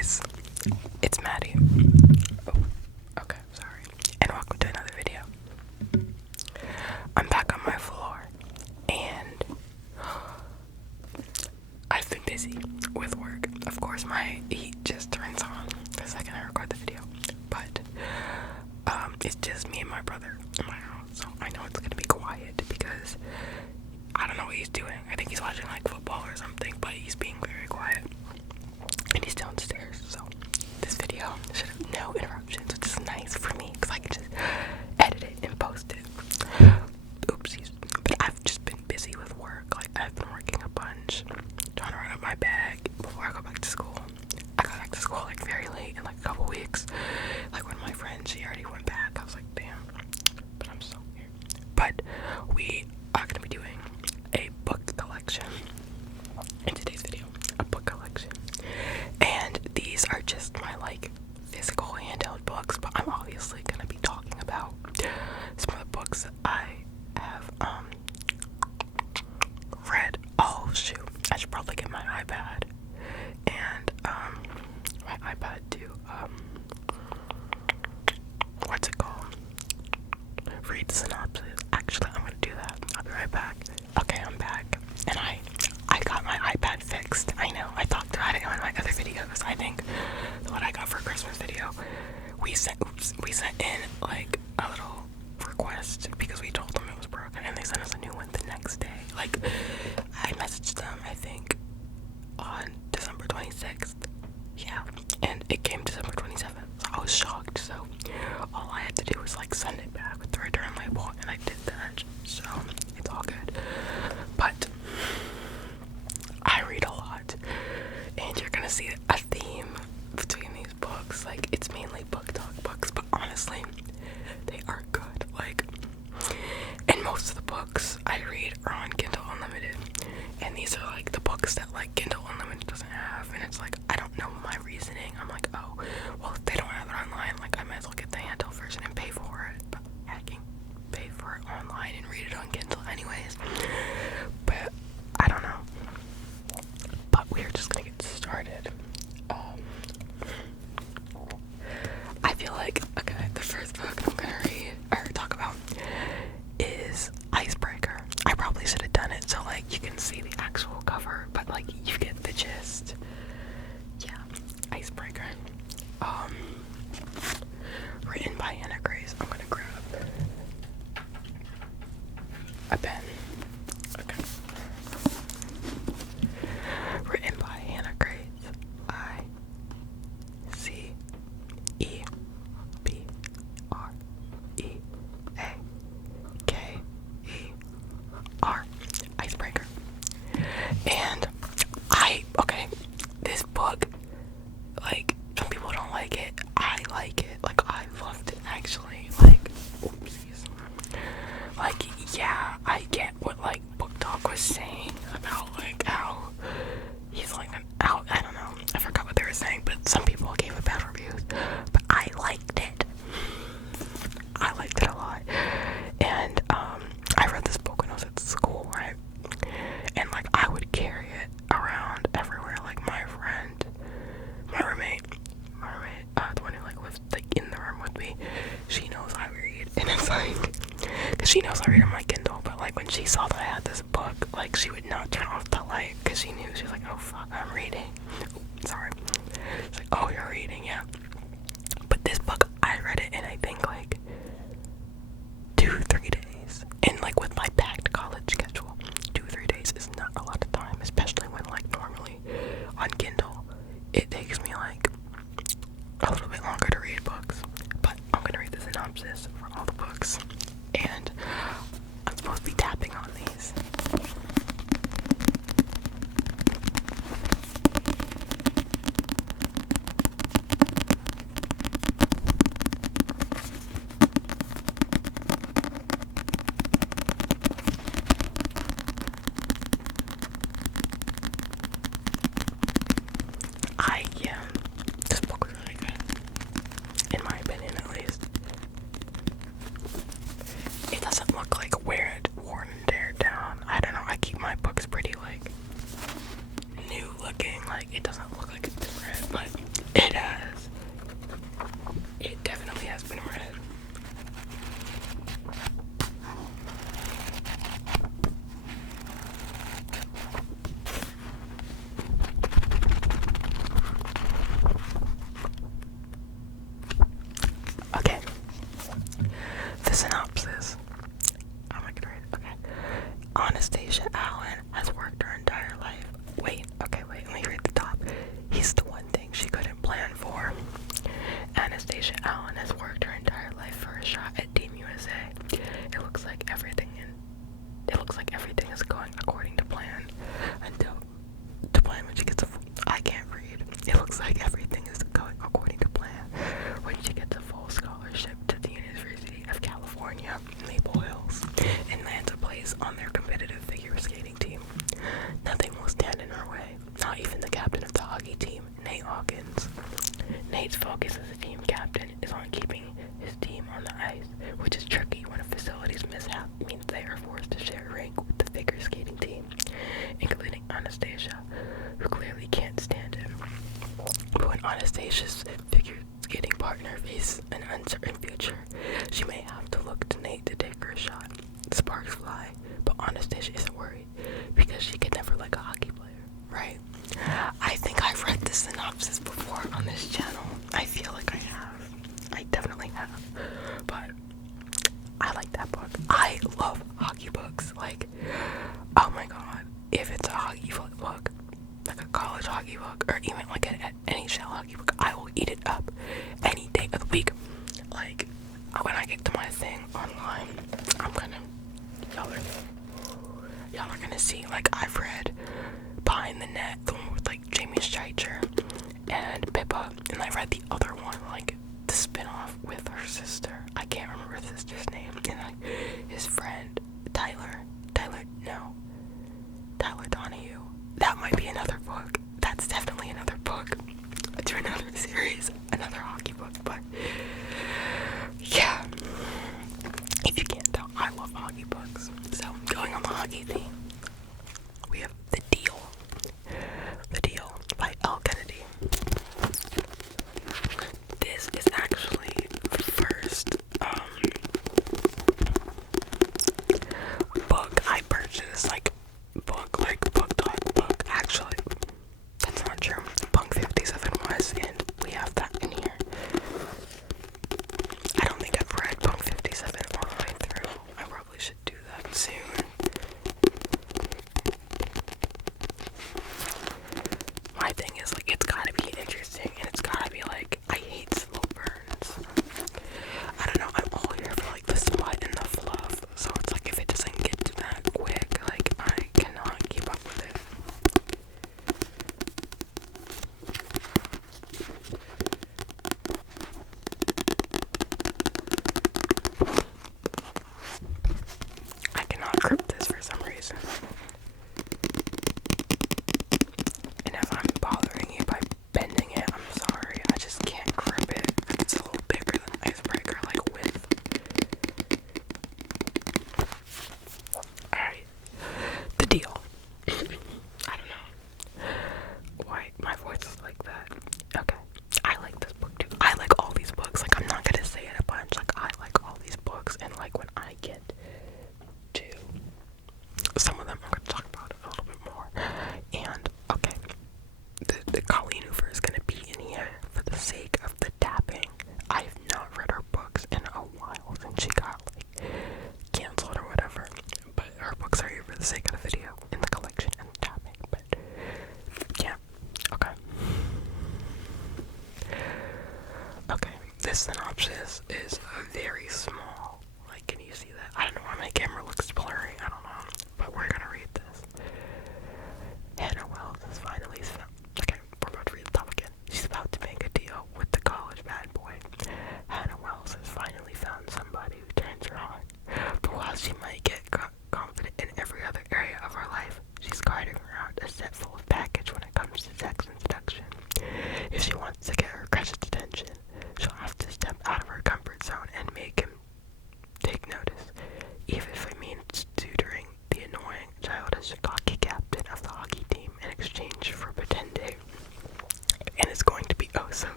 guys, it's Maddie. Oh, okay, sorry. And welcome to another video. I'm back on my floor, and I've been busy with work. Of course, my heat just turns on the second I record the video, but it's just me and my brother in my house, so I know it's gonna be quiet because I don't know what he's doing. I think he's watching like football or something, but he's being very quiet. And he's downstairs, so this video should have no interruptions, which is nice for me because I can just edit it and post it. Oopsies. But I've just been busy with work. Like, I've been working a bunch, trying to run up my bag before I go back to school. I got back to school like very late in like a couple weeks. Like when my friend, she already went back. I was like, damn. But I'm still here. But we are gonna be doing a book collection in today's video. A book collection. And these are just my like physical handheld books, but I'm obviously gonna be talking about some of the books that I have read. Oh shoot, I should probably get my iPad and my iPad to what's it called? Read the synopsis. Actually, I'm gonna do that. I'll be right back. Okay, I'm back, and I got my iPad fixed. I know, I talked about it on my other videos. I think what I got for Christmas video, we sent in like a little request because we told them it was broken, and they sent us a new one the next day. Like, I messaged them, I think, on December 26th. Yeah, and it came December 27th. So I was shocked. So all I had to do was like send it back with the return label, and I did that. So it's all good. But I read a lot, and you're gonna see a theme between these books. Like, it's mainly book talk books, but honestly, they are good. Like, and most of the books I read are on Kindle Unlimited, and these are like the books that like Kindle Unlimited doesn't have. And it's like, I don't know my reasoning. I'm like, oh, well, if they don't have it online, like, I might as well get the handheld version and pay for it. But I can pay for it online and read it on Kindle anyways. But I don't know. But we're just gonna get started. I feel like, okay, the first book I'm gonna read or talk about is Icebreaker. I probably should have done it so like you can see the actual cover, but like you get the gist. Yeah, Icebreaker. Written by Anna Grace. I'm gonna grab a pen. Okay. Written by Hannah Grace. I-C-E-B-R-E-A-K-E-R. Icebreaker. And okay, this book, like, some people don't like it. I like it. Like, I loved it, actually. Like, oopsies. Like, yeah, I get what, like, Book Talk was saying about, like, how he's, like, I don't know. I forgot what they were saying, but some people gave it bad reviews. But I liked it. I liked it a lot. And, I read this book when I was at school, right? And, like, I would carry it around everywhere. Like, my friend, my roommate, the one who, like, lived, like, in the room with me, she knows I read. And it's like, because she knows I read on my Kindle, but, like, when she saw that I had this book, like, she would not turn off the light, because she knew. She was like, oh, fuck, I'm reading. Sorry. She's like, oh, you're reading, yeah. But this book, I read it in, I think, like, 2-3 days. And, like, with my packed college schedule, 2-3 days is not a lot of time, especially when, like, normally on Kindle, it takes me, like, a little bit longer to read books. But I'm gonna read the synopsis for all the books, and I'm supposed to be tapping on these. This book was really good, in my opinion at least. It doesn't look like worn and teared down. I don't know, I keep my books pretty like new looking, like it doesn't look like it's been read, but It has. It definitely has been read. Okay. The synopsis. I'm not gonna read it. Okay. Anastasia Allen has worked her entire life. Wait, let me read the top. He's the one thing she couldn't plan for. Anastasia Allen has worked her entire life for a shot at Team USA. It looks like everything is going according to plan until when she gets I can't read. It looks like everything is going according to plan when she gets a full scholarship to the University of California, Maple Hills, and lands a place on their competitive figure skating team. Nothing will stand in her way, not even the captain of the hockey team, Nate Hawkins. Nate's focus as a team captain is on keeping his team on the ice, which is tricky when a facility's mishap means they are forced to share a rink with the figure skating team, including Anastasia, who clearly can't stand him. But when Anastasia's figure skating partner faces an uncertain future, she may have to look to Nate to take her shot. Sparks fly, but Anastasia isn't worried because she could never like a hockey player, right? I think I've read the synopsis before on this channel. I feel like I have. I definitely have. But I like that book. I love hockey books. Like, oh my god. If it's a hockey book, like a college hockey book, or even like an NHL hockey book, I will eat it up any day of the week. Like, when I get to my thing online, y'all are gonna see, like, I've read Behind the Net, the one with like Jamie Streicher and Pippa, and I read the other one, like the spin-off with her sister. I can't remember her sister's name, and like his friend Tyler Donahue. That might be another book. That's definitely another book. It's another series, another hockey book. But yeah, if you can't tell, I love hockey books. So going on the hockey theme, we have The Deal by L. Kennedy. This is actually the first book I purchased, like book. Actually, that's not true. Punk 57 was, and we have that in here. I don't think I've read Punk 57 all the way through. I probably should do that soon. My thing is, like, it's gotta be interesting, and it's gotta be like, I hate slow burns. I don't know, I'm all here for like the smut and the fluff, so it's like if it doesn't get to that quick, like, I cannot keep up with it. I cannot grip this for some reason. And if I'm bothering you by bending it, I'm sorry. I just can't grip it. It's a little bigger than icebreaker, like width. Alright. The Deal. I don't know why my voice is like that. Okay. I like this book too. I like all these books. Like, I'm not gonna say it a bunch. Like, I like all these books, and like when I get to some of them, I'm gonna talk about it a little bit more. And okay, the Colleen Hoover is gonna be in here for the sake of the tapping. I have not read her books in a while since she got like canceled or whatever. But her books are here for the sake of the video in the collection and the tapping. But yeah, okay. Okay, this synopsis is very small. Like, can you see that? I don't know why my camera looks blurry. I don't know. But we're gonna read this. Hannah Wells is finally found. Okay, we're about to read the top again. She's about to make a deal with the college bad boy. Hannah Wells has finally found somebody who turns her on. But while she might get confident in every other area of her life, she's guarding around a set full of baggage when it comes to sex and seduction. If she wants to get her crush's attention, she'll have to step out of her comfort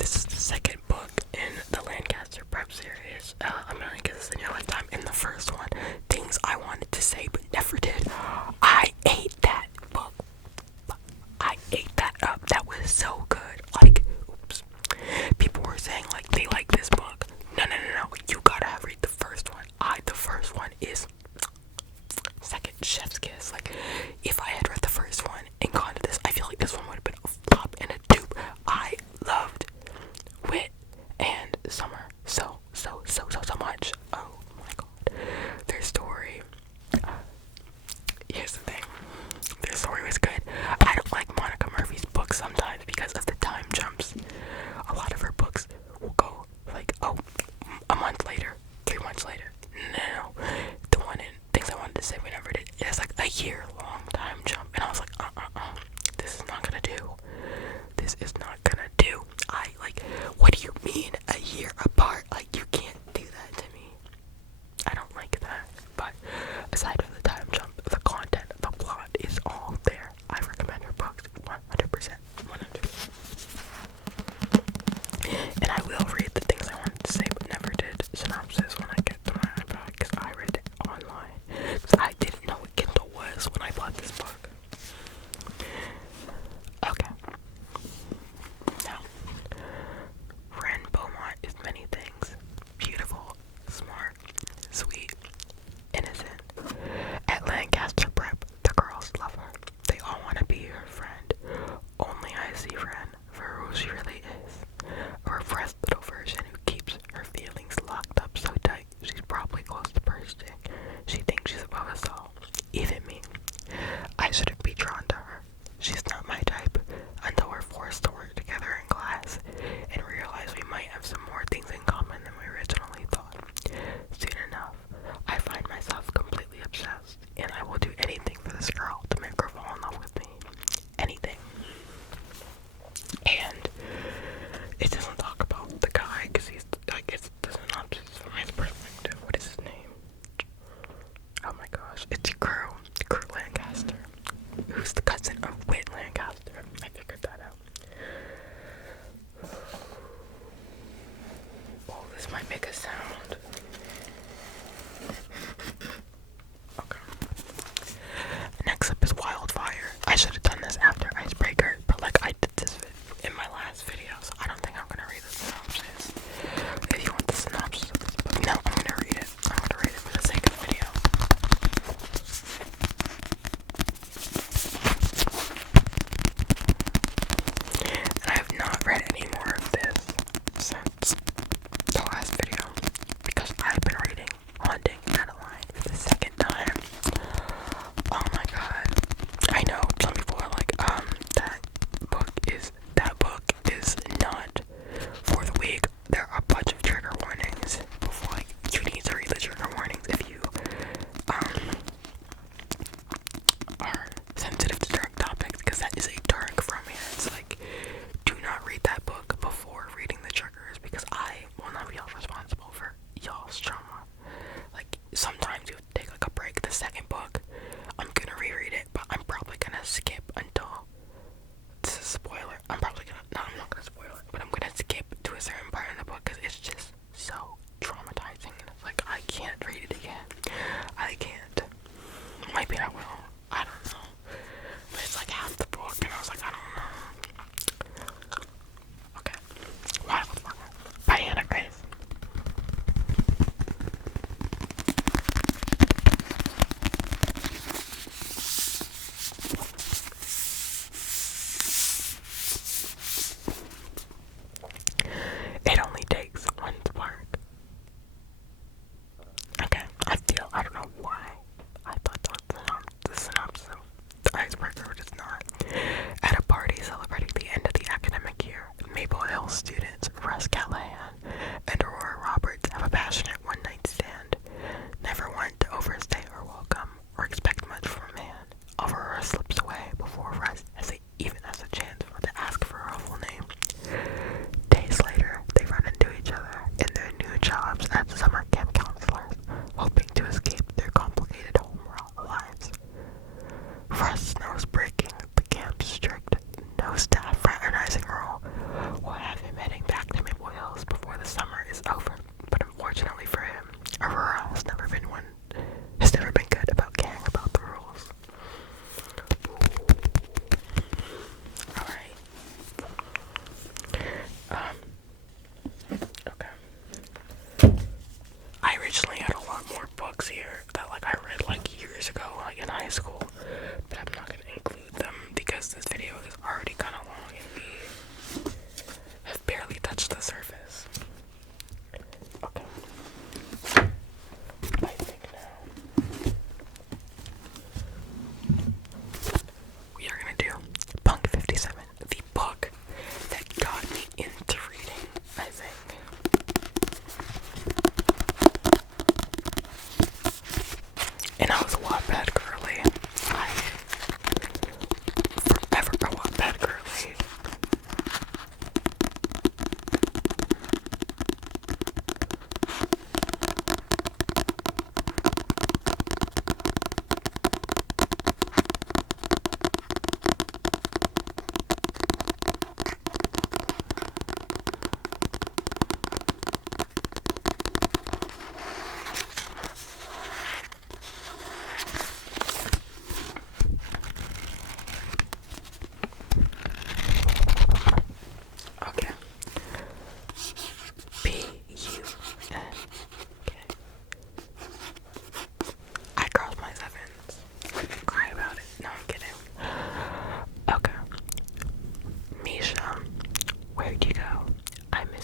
This is the second book in the Lancaster Prep series. I'm gonna get this in your lifetime. In the first one, Things I Wanted to Say But Never Did. I ate that book. I ate that up. That was so good. Like, oops. People were saying like they like this book. No. You gotta read the first one. The first one is second chef's kiss. Like, if I had read the first one and gone to this, I feel like this one would have been a flop and a dupe. I loved Wit and Summer so much. Oh my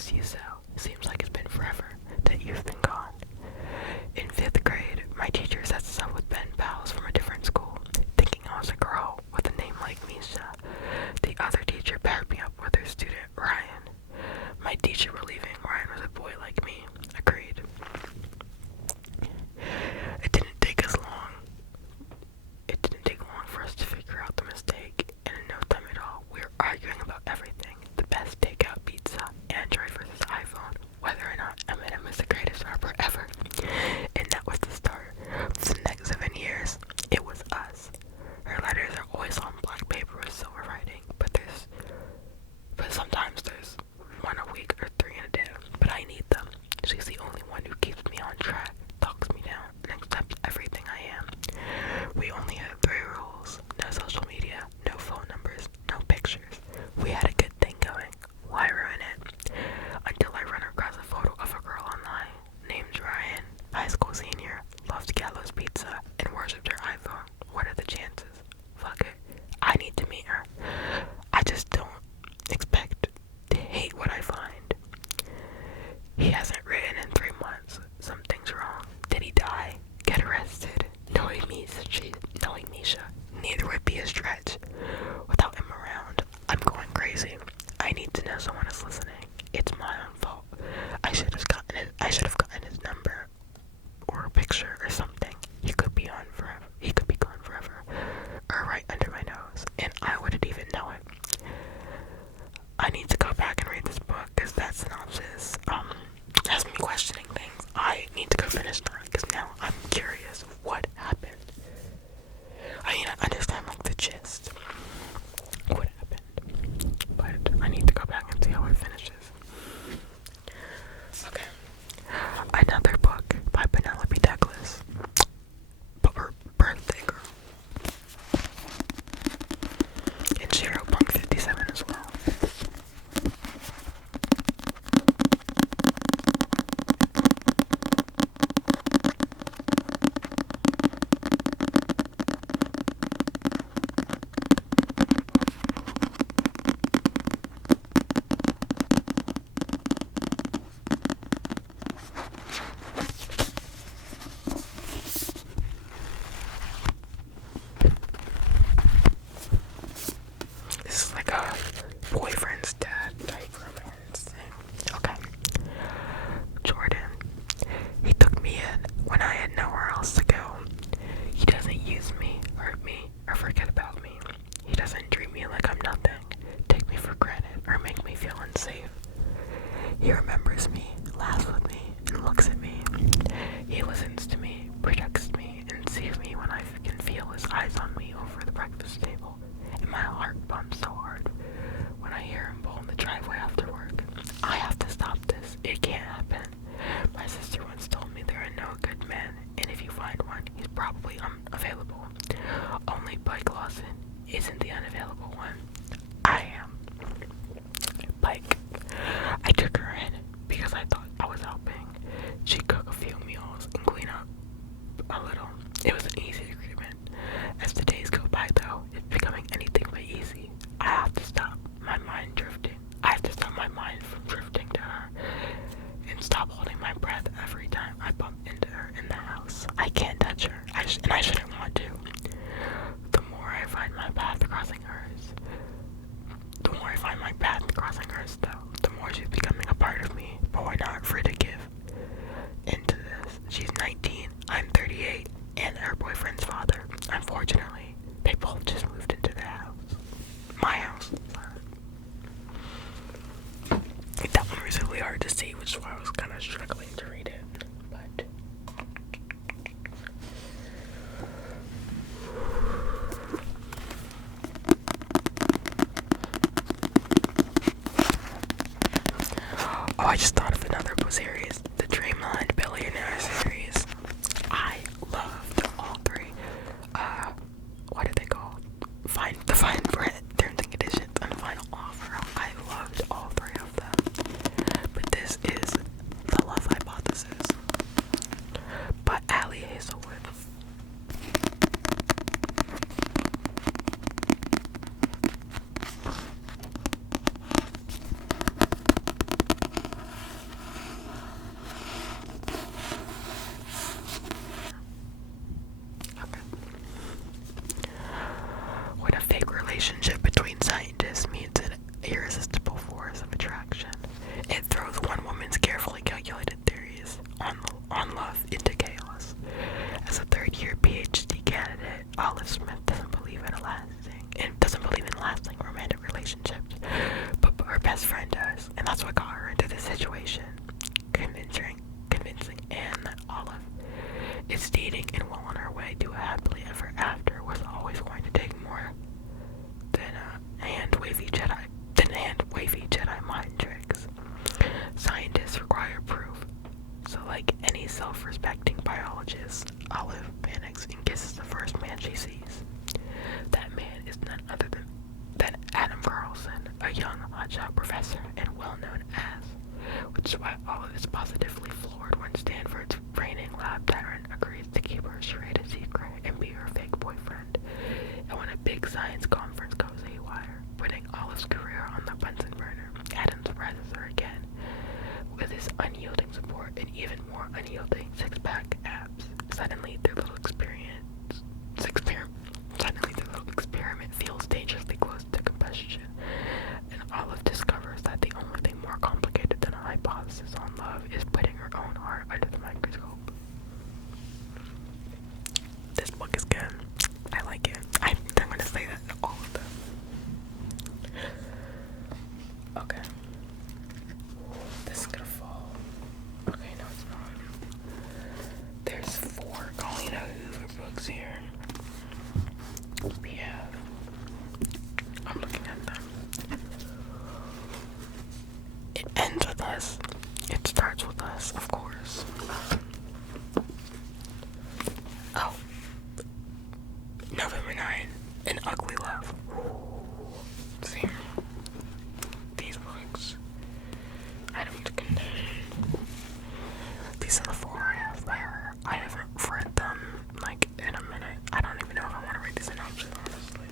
miss you so. Seems like it's been forever that you've been gone. In 5th grade, my teacher sets us up with pen pals from a different school, thinking I was a girl with a name like Misha. The other teacher paired me up with her student, Ryan. My teacher relieving Ryan was a boy like me. Agreed. It didn't take long for us to figure out the mistake, and in no time at all, we were arguing about everything. The best takeout pizza, Android versus iPhone, whether or not M&M is the greatest rapper ever. And that was the start. For the next 7 years, it was us. Her letters are always on black paper with silver writing, but sometimes there's one a week or 3 in a day. But I need them. She's the only one who keeps me on track, talks me down, and accepts everything I am. We only had 3 rules: no social media, no phone numbers, no pictures. We had a good thing going. Why ruin it? Until I run across a photo of a girl online named Ryan, high school senior, loved Gallows Pizza, and worshipped her iPhone. What are the chances? Fuck it. I need to meet her. I just don't expect to hate what I find. He hasn't written in 3 months. Something's wrong. Did he die? Get arrested? Knowing Misha, neither would be a stretch. Without him around, I'm going crazy. I need to know someone is listening. It's my own fault. I should have gotten his number or a picture or something. He could be gone forever. Or right under my nose, and I wouldn't even know it. I need to go back and read this book, because that synopsis has me questioning things. I need to go finish that, because now I'm curious what happened. I mean, I understand like the gist, what happened, but I need to go back and see how it finishes. Okay, another book by Penelope Douglas, but her birthday girl, and she wrote Punk 57 as well. This is like a boyfriend's dad type romance thing. Okay. Jordan. He took me in when I had nowhere else to go. He doesn't use me, hurt me, or forget about me. He doesn't treat me like I'm nothing, take me for granted, or make me feel unsafe. He remembers me, laughs with me, and looks at me. He listens to me, protects me, and sees me when I can feel his eyes on me over the breakfast table. And my heart pumps so hard when I hear him pull in the driveway after work. I have to stop this. It can't happen. My sister once told me there are no good men, and if you find one, he's probably unavailable. Only Pike Lawson isn't the unavailable one. I am. Pike. I took her in because I thought I was helping. She'd cook a few meals and clean up a little. It was an easy agreement. As the days go by, though, it's becoming anything but easy. I have to stop my mind from drifting to her, and stop holding my breath every time I bump into her in the house. I can't touch her, and I shouldn't want to. The more I find my path crossing hers, though, the more she's becoming a part of me. But we're not free to give into this. She's 19, I'm 38, and her boyfriend's father. Unfortunately, they both just moved into the house. My house. That one was really hard to see, which is why I was kind of struggling to read it. But oh, I just thought of another series, the Dreamland Billionaire series. I loved all 3. What are they called? The Fine Print, Terms and Conditions, and Final Offer. I loved all 3 of them. But this is The Love Hypothesis by Allie Hazelwood. does, and that's what got her into this situation, convincing Anne that Olive is dating and well on her way to a happily ever after was always going to take more than hand-wavy Jedi mind tricks. Scientists require proof, so like any self-respecting biologist, Olive panics and kisses the first man she sees. That man is none other than Adam Carlson, a young hotshot professor and well-known as, which is why Olive is positively floored when Stanford's reigning lab tyrant agrees to keep her charade a secret and be her fake boyfriend. And when a big science conference goes haywire, putting Olive's career on the Bunsen burner, Adam surprises her again with his unyielding support and even more unyielding six-pack abs. Suddenly, their little experiment feels dangerously close to combustion, and Olive discovers that the only thing more complicated than a hypothesis on love is putting her own heart under the microscope. This book is good. I like it. I'm going to say that to all of them. Okay. This is going to fall. Okay, no it's not. There's 4 Colleen Hoover books here. We have, I'm looking at them. It ends with us. It starts with us, of course. Oh. November 9, An Ugly Love. See, these books, I don't condemn. These are the 4 I have there. I haven't read them, like, in a minute. I don't even know if I want to read the synopsis, honestly.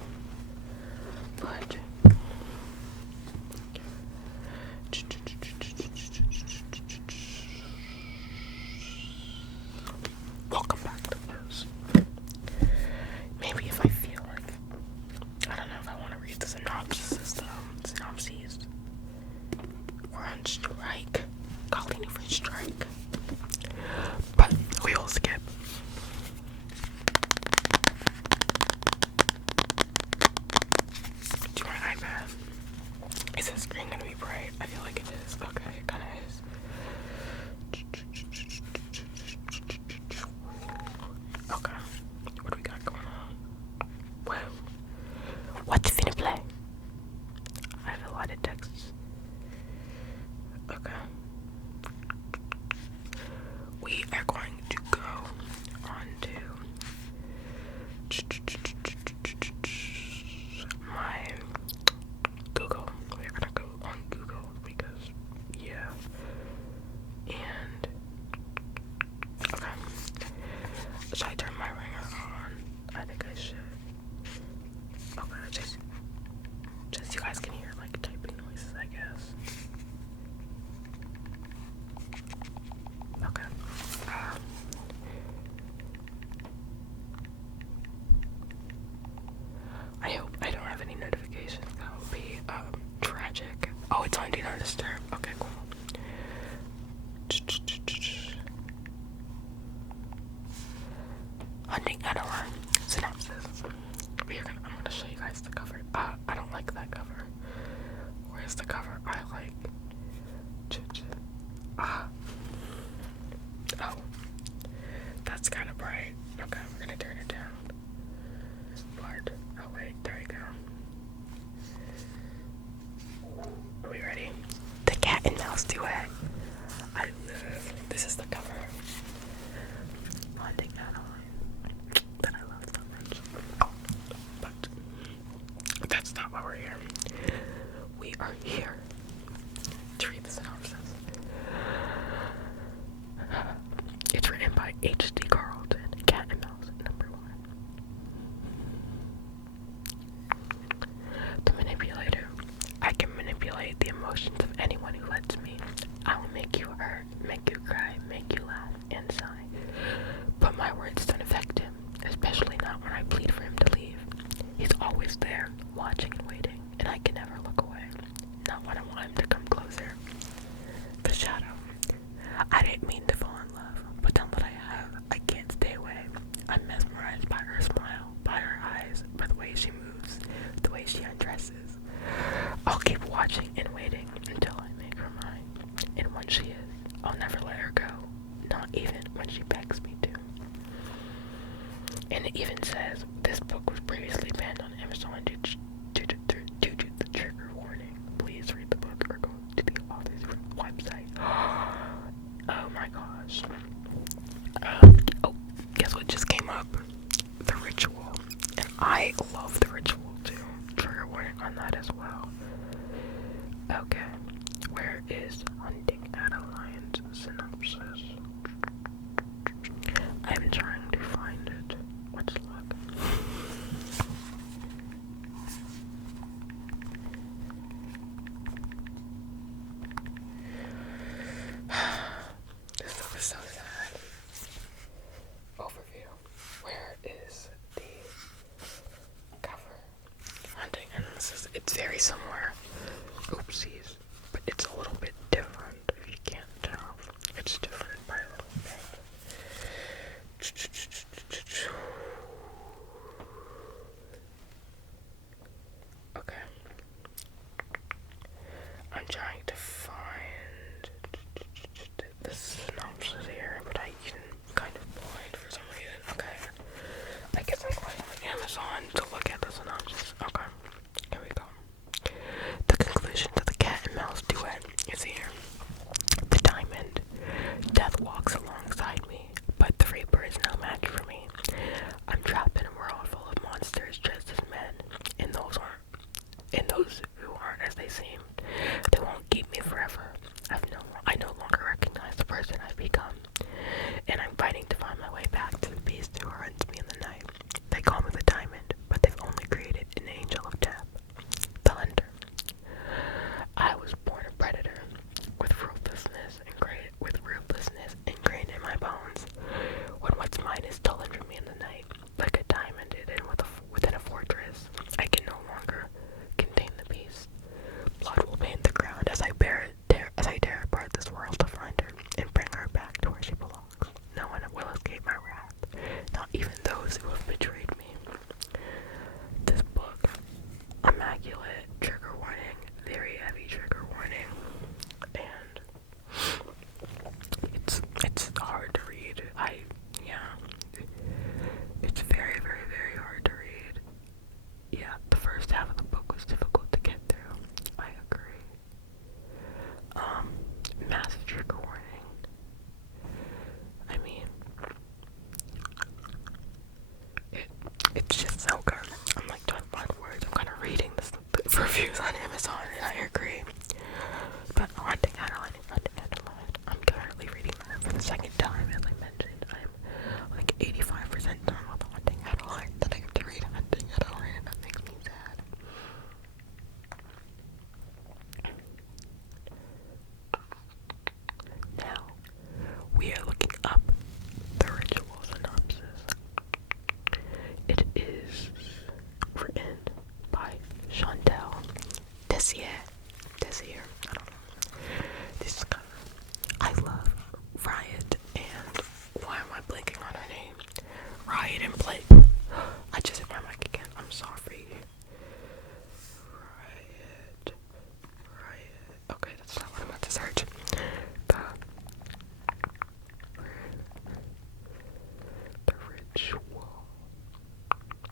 But welcome back to those. Maybe if I feel like, I don't know if I want to read the synopsis, we're on strike. Colleen for strike. But we will skip. Do you want an iPad? Is the screen gonna be bright? I feel like it is. Okay, it kinda is. Okay. What do we got going on? Whoa. What's finna play? I have a lot of texts. Okay. We are going to go on to my Google. We're gonna go on Google because, yeah. And, okay. Should I turn my ringer on? I think I should. Okay, just you guys can hear, like, typing noises, I guess. Okay. I hope I don't have any notifications. That would be tragic. Oh, it's on Do Not Disturb. Okay, cool. Hunting Adeline. Synopsis. I'm gonna show you guys the cover. I don't like that cover. Where's the cover? I like. Oh, that's kind of bright. Okay, we're gonna turn it down. But, oh wait, there we go. Are we ready? The Cat and Mouse Duet. This is the cover. Hunting Adeline. That I love so much. But, that's not why we're here. We are here to read the synopsis. It's written by H.D. Carlton, Cat and Mouse, number 1. The Manipulator. I can manipulate the emotions of anyone who lets me. I will make you hurt, make you cry, make you laugh, and sigh. But my words don't affect him, especially not when I plead for him to leave. He's always there, watching and waiting, and I can never look away. Not when I want him to come closer. The Shadow. I didn't mean to fall in love, but now that I have, I can't stay away. I'm mesmerized by her smile, by her eyes, by the way she moves, the way she undresses. I'll keep watching and waiting until one she is. I'll never let her go, not even when she begs me to. And it even says this book was previously banned on Amazon due to the trigger warning. Please read the book or go to the author's website. Oh my gosh. Guess what just came up? The Ritual. And I love The Ritual too. Trigger warning on that as well. Okay. Where is Hunting Adeline's synopsis? I'm trying to find it. Let's look. This book is so sad. Overview. Where is the cover? Hunting, and it's very similar. Oopsies. But it's a little bit different, if you can't tell. It's different by a little bit. Okay. I'm trying to find the synopsis here, but I can kind of blind for some reason. Okay. I guess I'm going on Amazon to look at the synopsis. Okay. Here we go. The conclusion to the cat and mouse duet is here. The diamond. Death walks alongside me, but the Reaper is no match for me. I'm trapped in a world full of monsters just as men, and those who aren't as they seem. They won't keep me forever. I no longer recognize the person I've become, and I'm fighting to find my way back to the beast who hunts me in the night. They call me the diamond, but they've only created an angel of death, the hunter. I was born a predator, with ruthlessness ingrained in my bones. When what's mine is stolen from me in the night, like a diamond hidden within a fortress, I can no longer contain the beast. Blood will paint the ground as I tear apart this world to find her and bring her back to where she belongs. No one will escape my wrath, not even those who have betrayed me. This book, immaculate, trigger warning, very heavy trigger warning, and it's hard to read. It's very, very, very hard to read. Yeah, the first half of the book was difficult to get through. I agree. Massive trigger warning. I mean, it's just so good. I'm like trying to find words. I'm kind of reading the reviews on Amazon, and I agree. But Hunting Adeline. I'm currently reading that for the second time, as I mentioned. I'm like 85% done with Hunting Adeline. Then I have to read Hunting Adeline, and that makes me sad. Now, we are looking up the Ritual synopsis. It is written by Chantal Dessier. I don't know. This is kind of, I love Riot and why am I blanking on her name? Riot and Blake. I just hit my mic again. I'm sorry. Riot. Okay, that's not what I'm about to search. The Ritual.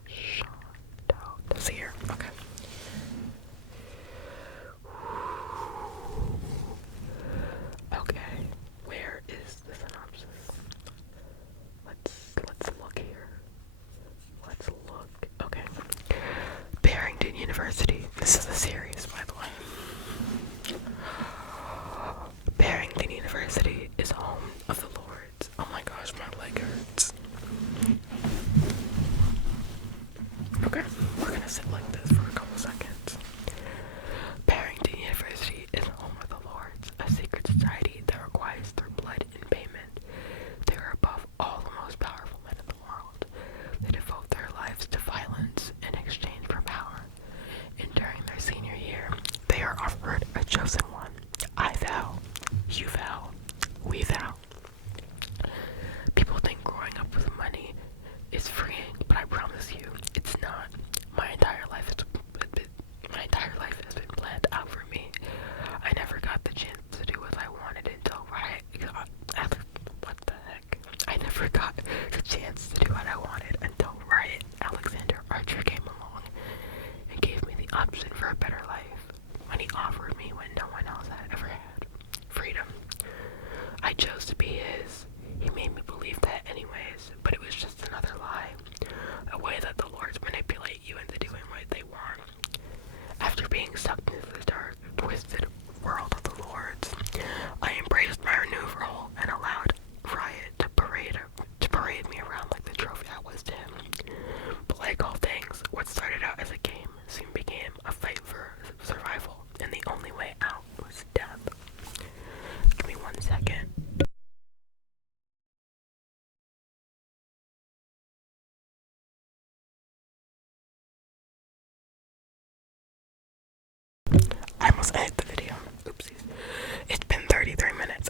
Chantal Dessier. Okay. Okay, where is the synopsis? Let's look here. Let's look. Okay. Barrington University. This is the series, by the way.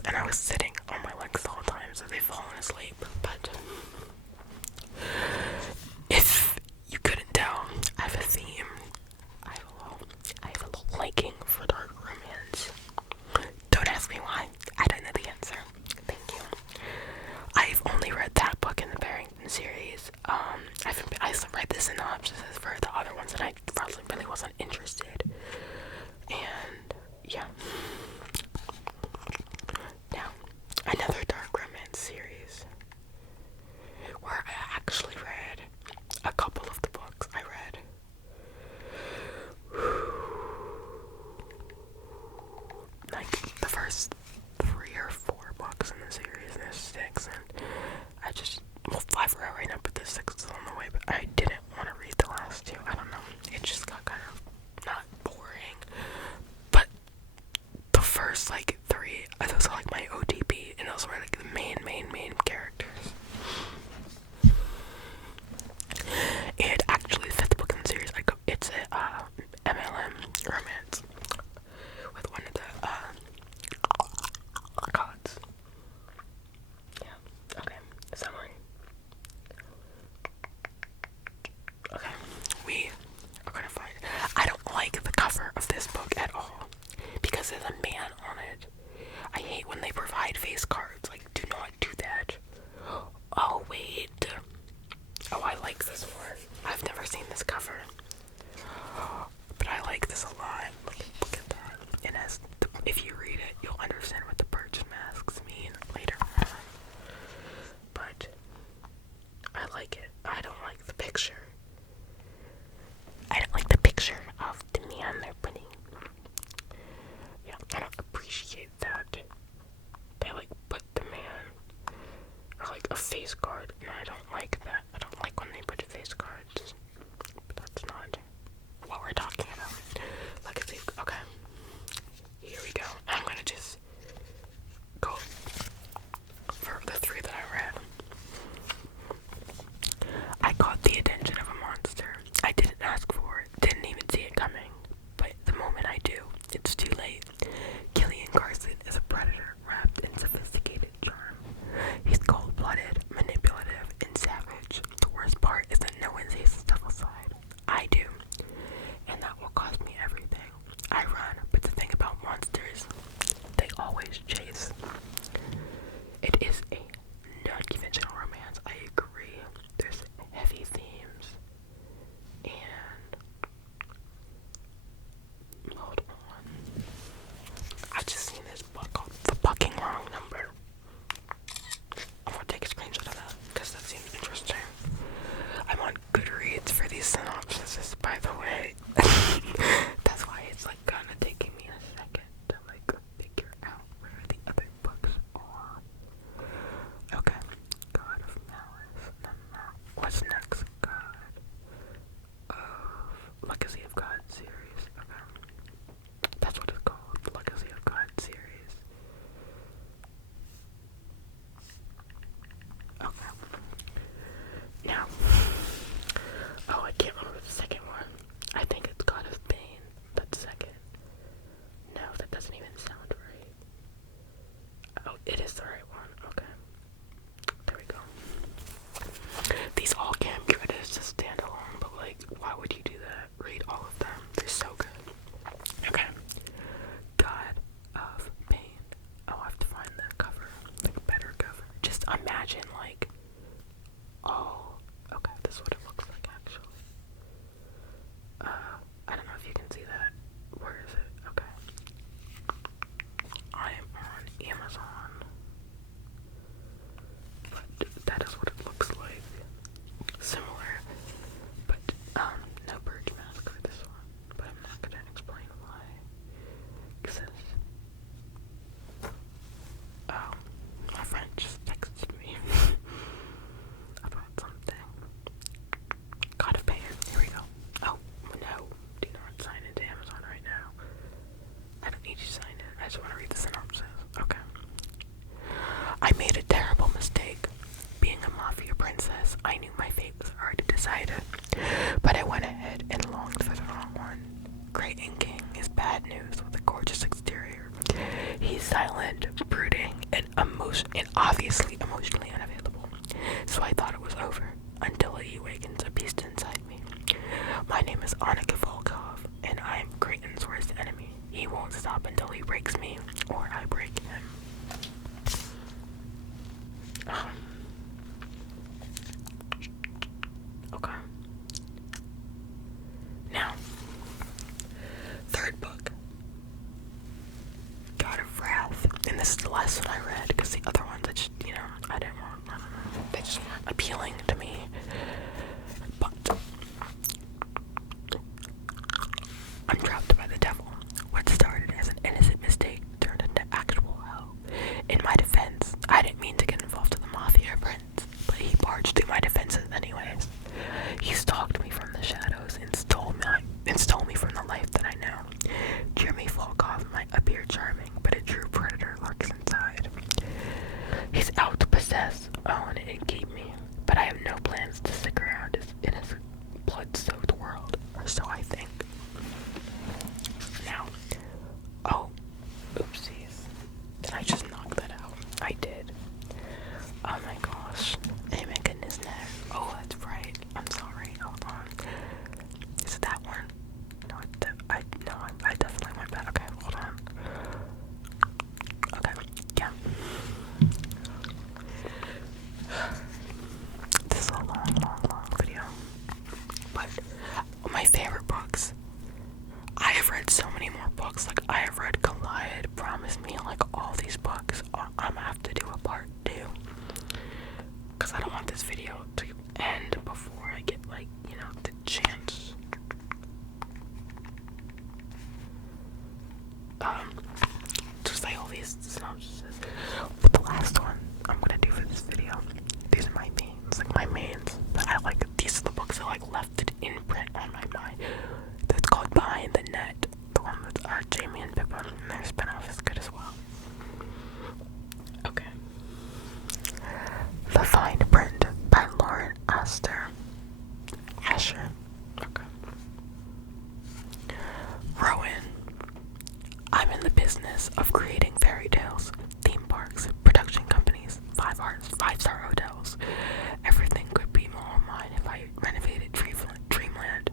and I was sitting on my legs the whole time, so they've fallen asleep. But if you couldn't tell, I have a theme. I have a little liking for dark romance. Don't ask me why. I don't know the answer. Thank you. I've only read that book in the Barrington series. I read the synopsis for the other ones, and I really wasn't interested. And yeah. Now, another dark romance series where I actually read a couple of the books. I read like the first 3 or 4 books in the series, and there's 6, and I just, well, 5 are out right now, but the 6th is on the way, but I didn't want to read the last 2. I don't know, it just got kind of not boring, but the first like 3, those are like my OTP, and those were like the main characters. And actually, the 5th book in the series, it's a MLM romance with one of the gods. Yeah. Okay. Summary. Okay. We are gonna find. I don't like the cover of this book at all because there's a man on it. I hate when they provide face cards. Like, do not do that. Oh wait. Oh, I like this one. I've never seen this cover, but I like this a lot. Look at that. It has. If you read it, you'll understand what the birch masks mean later on. But I like it. I don't like the picture. I don't like the picture of the man they're putting. Yeah, I don't appreciate that. They like put the man or like a face card, and I don't like that. I don't like when they put face cards. But that's not what we're talking about. Like I said, okay. Here we go. I'm gonna just go for the 3 that I read. I caught the attention of a monster. I didn't ask for it, didn't even see it coming. But the moment I do, it's too late. Killian Carson is a predator wrapped in sophisticated charm. He's cold-blooded, manipulative, and savage. The worst part is that no one sees his devil side. I do. And that will cost me everything. I run, but the thing about monsters, they always chase. It is a non-conventional romance, I agree. There's heavy themes. And hold on. I just seen this book called The Fucking Wrong Number. I'm gonna take a screenshot of that because that seems interesting. I'm on Goodreads for these synopsises, by the way. That's why it's like kind of taking me a second to like figure out where the other books are. Okay, God of Malice. What's next? God of Legacy of God series. Okay, that's what it's called. Legacy of God series. Okay. Now, oh, I can't remember the second one. I think it's God of Pain. That's second. No, that doesn't even sound right. Oh, it is the right one. Okay. There we go. These all can be read as just standalone, but like, why would you do that? Read all of them. They're so good. Okay. God of Pain. I'll have to find the cover. Like a better cover. Just imagine like, oh, okay, this is what it looks like actually. I don't know if you can see that. Where is it? Okay. I am on Amazon. But that is what it looks like. Similar. But no birch mask for this one. But I'm not gonna explain why. Because oh, my friend just texted me about something. God of Pain. Here we go. Oh, no. Do not sign into Amazon right now. I don't need you to sign in. I just want to read the synopsis. Okay. I made a terrible mistake. Being a mafia princess, I knew my fate was already decided. But I went ahead and longed for the wrong one. Great and King is bad news with a gorgeous exterior. He's silent, brooding, obviously emotionally unavailable. So I thought it was over until he awakens a beast inside me. My name is Annika Volkov, and I am Creighton's worst enemy. He won't stop until he breaks me, or I break him. Okay. Now, third book, God of Wrath. And this is the last one I read, because the other ones, I just, I didn't want, I don't know, they just weren't appealing to me. But I'm trapped by the devil. What started as an innocent mistake turned into actual hell. In my defense, I didn't mean to get involved in the mafia prince, but he barged through my defenses anyways. He stalked me from the shadows and stole me from the life that I know. Jeremy Volkov might appear charming, but a true predator lurks inside. He's out to possess, own, and keep me, but I have no plans to stick around in his blood-soaked world, or so I think. Now, oopsies. Did I just knock that out? I did. Oh my gosh. Hey, my goodness, no. Oh, that's right. I'm sorry. Hold on. Is it that one? No, I definitely went back. Okay, hold on. Okay, yeah. This is a long video. But my favorite books. I have read so many more books. Like, I have read Collide, Promise Me, like all these books. I'm gonna have to do a part 2. Because I don't want this video to end before I get, like, the chance. To say all these synopses. But the last one I'm gonna do for this video, these are my mains. Like, my mains. But these are the books that, left it in print on my mind. It's called Behind the Net. The one with Jamie and Pippa, and their spinoff is good as well. Okay. The Fine Print by Lauren Asher. Okay. Rowan. I'm in the business of creating fairy tales, theme parks, production companies, 5-star hotels. Everything could be all mine if I renovated Dreamland.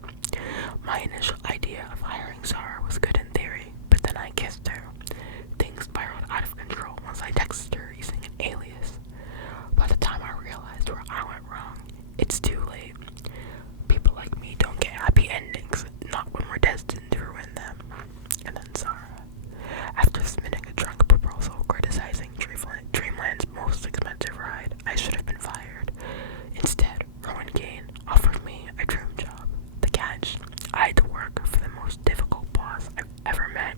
My initial idea of hiring Zara was good in theory, but then I kissed her. Things spiraled out of control once I texted her using an alias. By the time I realized where I went wrong, it's too late. People like me don't get happy endings, not when we're destined to ruin them. And then Zara. After submitting a drunk proposal criticizing Dreamland's most expensive ride, I should have been fired. Instead, Rowan Gain offered me a dream job. The catch, I had to work for the most difficult boss I've ever met.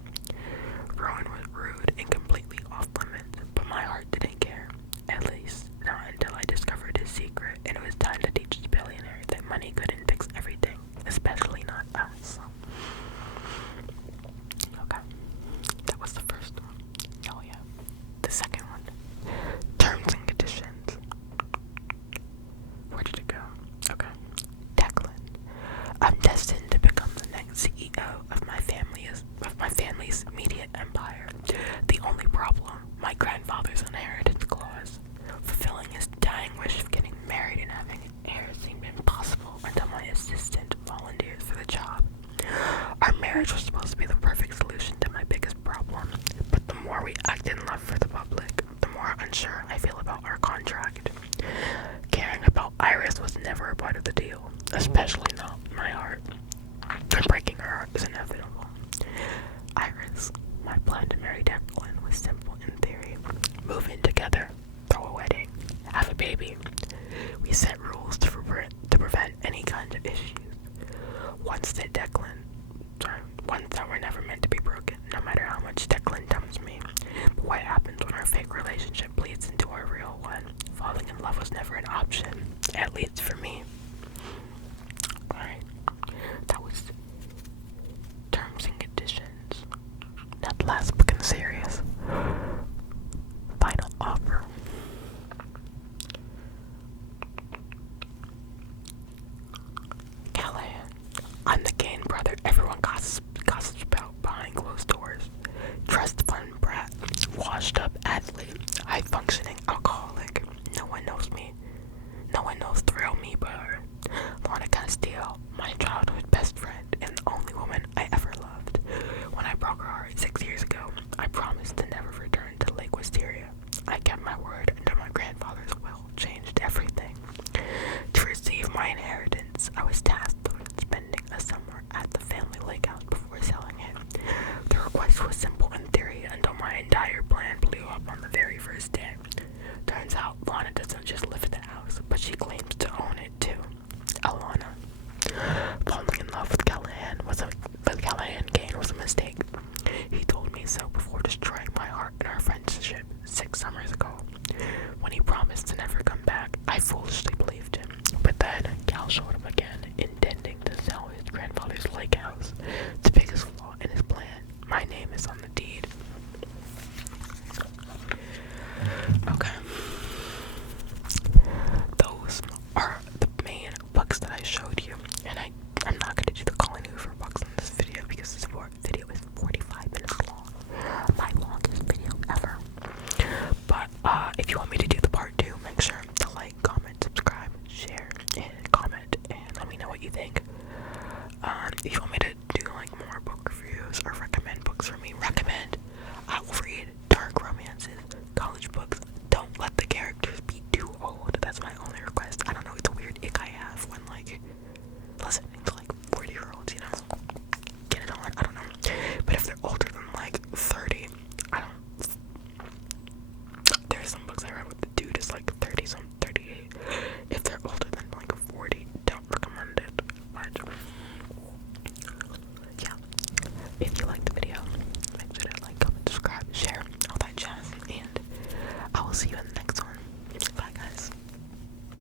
Rowan was rude and completely off limits, but my heart didn't care. At least, not until I discovered his secret, and it was time to teach the billionaire that money couldn't fix everything, especially not us. Okay, that was the first one. Oh yeah. The second one, terms and conditions. Where did it go? Okay. Declan. I'm destined to become the next CEO of my family's media empire. The only problem, my grandfather's inheritance clause. Fulfilling his dying wish of getting married and having an heir seemed impossible until my assistant volunteered for the job. Our marriage was supposed to be the perfect solution to my biggest problem, but the more we act in love for the public, the more unsure I feel about our contract. Caring about Iris was never a part of the deal, especially not my heart. And breaking her heart is inevitable. Iris, my plan to marry Declan was simple in theory. Move in together, throw a wedding, have a baby. We set rules to prevent any kind of issues. Ones that were never meant to be broken, no matter how much Declan dumps me. But what happens when our fake relationship bleeds into our real one? Falling in love was never an option, at least for me. Alright, that was terms and conditions. Now the last book in the series, Final Offer. Callahan. I'm the Gain brother everyone gossips about behind closed doors. Trust fund brat. washed up athlete, high functioning alcoholic. No one knows me. No one knows the real me but her. Lorna Castile, my childhood best friend and the only woman I ever loved. When I broke her heart 6 years ago, I promised to never return to Lake Wisteria. I kept my word, and my grandfather's will changed everything. To receive my inheritance, I was tasked with spending a summer at the family lake house before selling it. The request was simple in theory until my entire plan blew up on the very first day. Turns out, Lana doesn't just live at the house, but she claims to own it too. Alana. Falling in love with Callahan Kane was a mistake. He told me so before destroying my heart and our friendship 6 summers ago. When he promised to never come back, I foolishly believed him. But then, Cal showed up again, intending to sell his grandfather's lake house. The biggest flaw in his plan, my name is on the deed. Okay. Those are the main books that I showed you, and I'm not going to do the calling over books in this video because this video is 45 minutes long, my longest video ever. But if you want me to do the part 2, make sure to like, comment, subscribe, share, and comment, and let me know what you think. If you want me to do like more book reviews or recommend books for me, I will read dark romances, college books. Don't let the characters be too old. That's my only request. I don't know, it's a weird ick I have when like listening to like 40-year-olds, you know, get it on. I don't know. But if they're older than like 30, I don't. There's some books I read with the dude is like 30, some 38. If they're older than like 40, don't recommend it. But yeah, if you like the video, make sure to like, comment, subscribe, share, all that jazz, and I will see you in the next